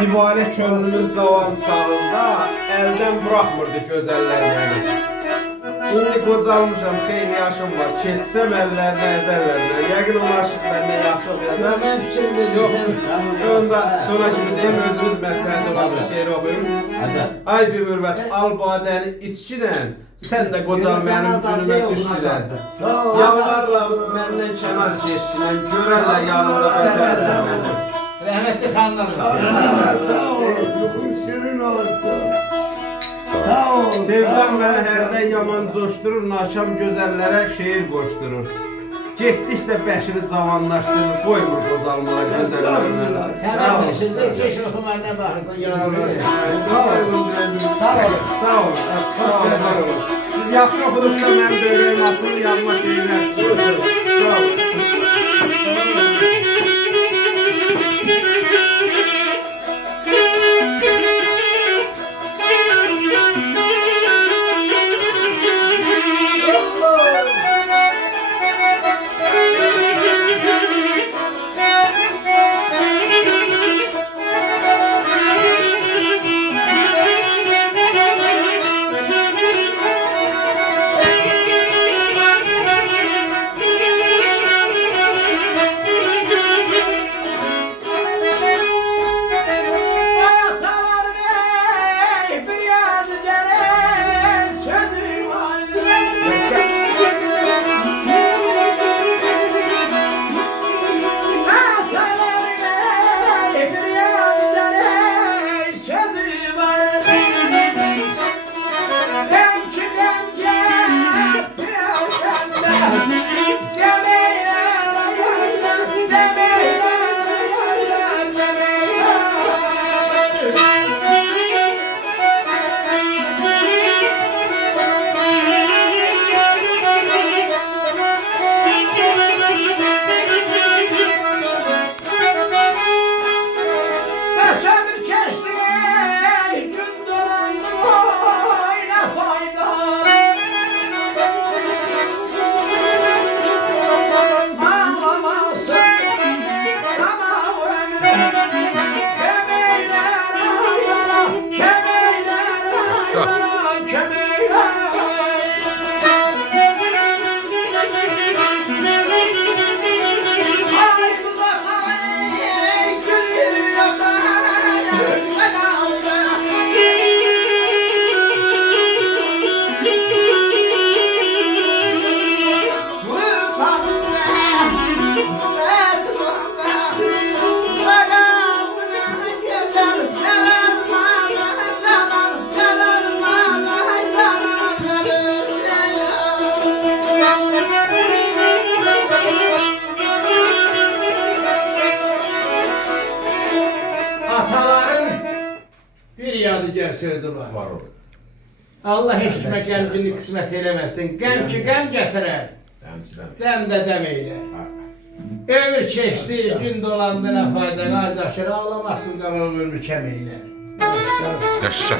Divane könlümüz zavallı sağında elden bırakmırdı güzellerini. İndi qocalmışam, xeyli yaşım var. Keçsəm əllərinə, əzəllərinə. Yəqin o aşıq məndən yaxşı oxuyacaq. Ben fikrimde Yox, değilim. onda sonra kimi deyim, özümüz məsləhət olan bir şeir oxuyum. Ay bir mürvət, al badəni içkinə, sən də qocal mənim günümə düşdülər. Yalvarla məndən kənar keçkinə, görərlə yanımda bəzərlər mənim. Rahmetli Xanlar. Sağ ol. Yuxum şirin olsun. Sağ ol. Sevdam məni hərdən yaman coşdurur, nakam gözəllərə şeir qoşdurur. Getdikcə bəşiri cavanlaşdırır, qoymur qozalmağa gözəllərinə. Hemen şimdi çeşit okumarına bakırsan yalanıyor. Sağ olun. Sağ olun. Sağ olun. Siz yaxşı oxuduqsa mənim də ürəyim atılır, yanıma şeirlər. Sağ olun. Ataların bir yadigar sözü var. Var olun. Allah hiç kime kalbini kısmet eylemesin. Gəm ki gəm getirer. Dem de demeyler. Ömür keçti, gün dolandı ne fayda, naz aşırı ağlamasın kalan ömrü kemeyler. Yaşa.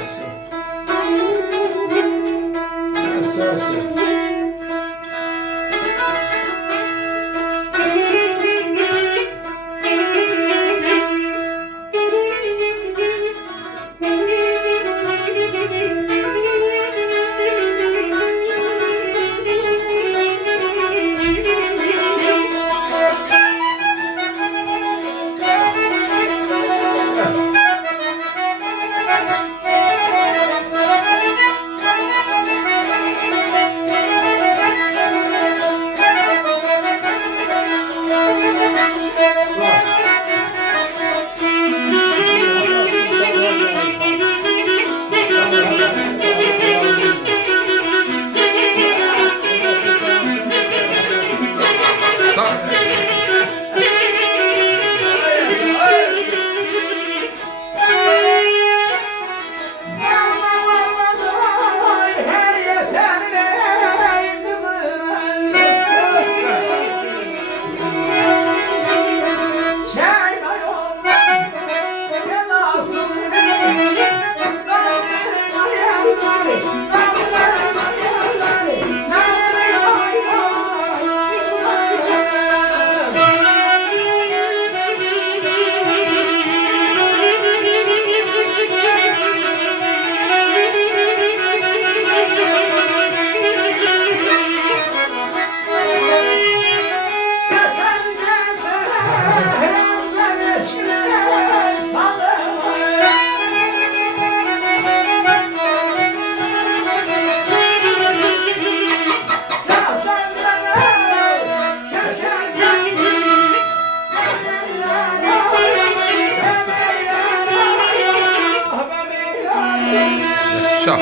Qəşşaf.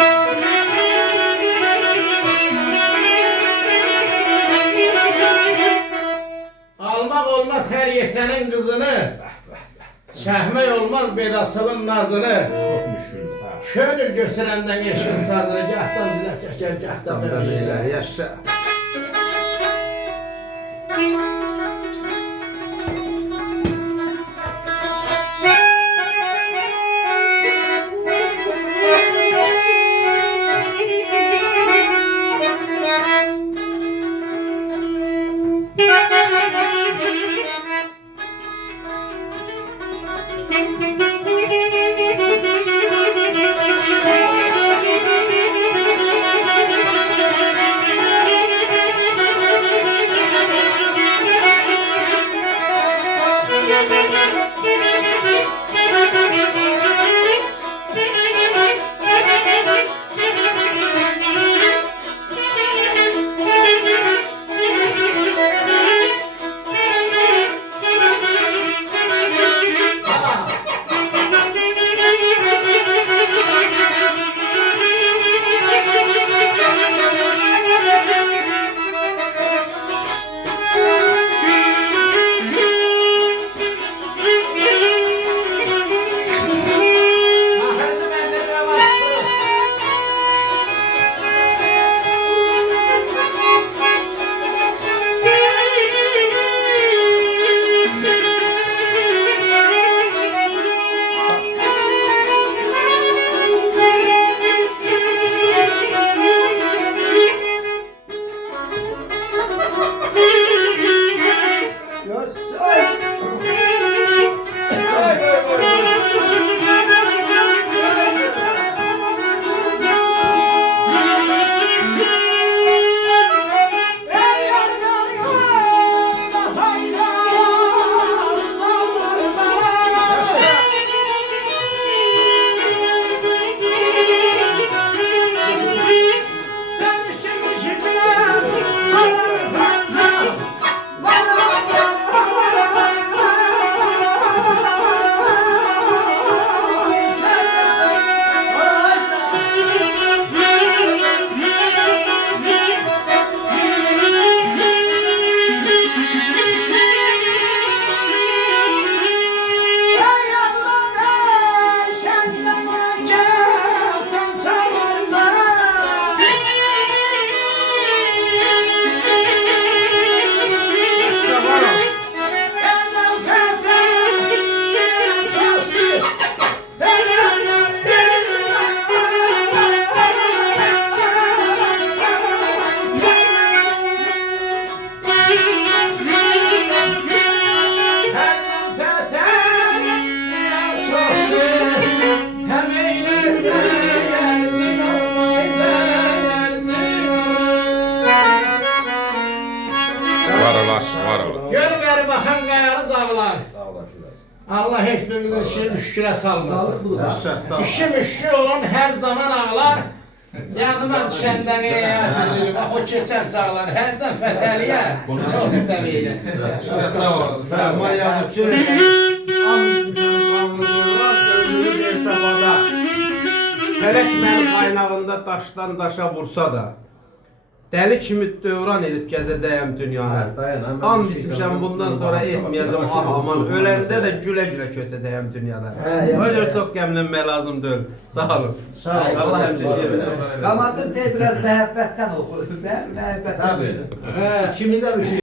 Almaq olmaz hər yetənin qızını, çəkmək olmaz bedasılın nazını. Könül götürəndən eşkin sazını, gahdan zilə çəkər, gahdan belə. Yaşa. Gör beri baxan qayalı dağlar. Allah hepimizin işini müşkülə salmasın. İşi müşkül olan hər zaman ağlar. Yadıma düşəndən bax o keçən çağlar hərdən fətəliyə çox istəməylə. Sağ ol. Sağ yazıb ki, Fələk mənim qaynağında daşdan daşa vursa da, dəli kimi dövran edib gəzəcəyəm dünyanı. And içmişəm bundan sonra etməyəcəm ah aman, öləndə də gülə-gülə köçəcəyəm dünyada. O görə çox qəmlənmək lazım deyil. Sağ olun. Sağ ol. Allah həmçə şey versin. Qamandır deyir, biraz məhəbbətdən oxu. Məhəbbətdən. Kiminlə bir şey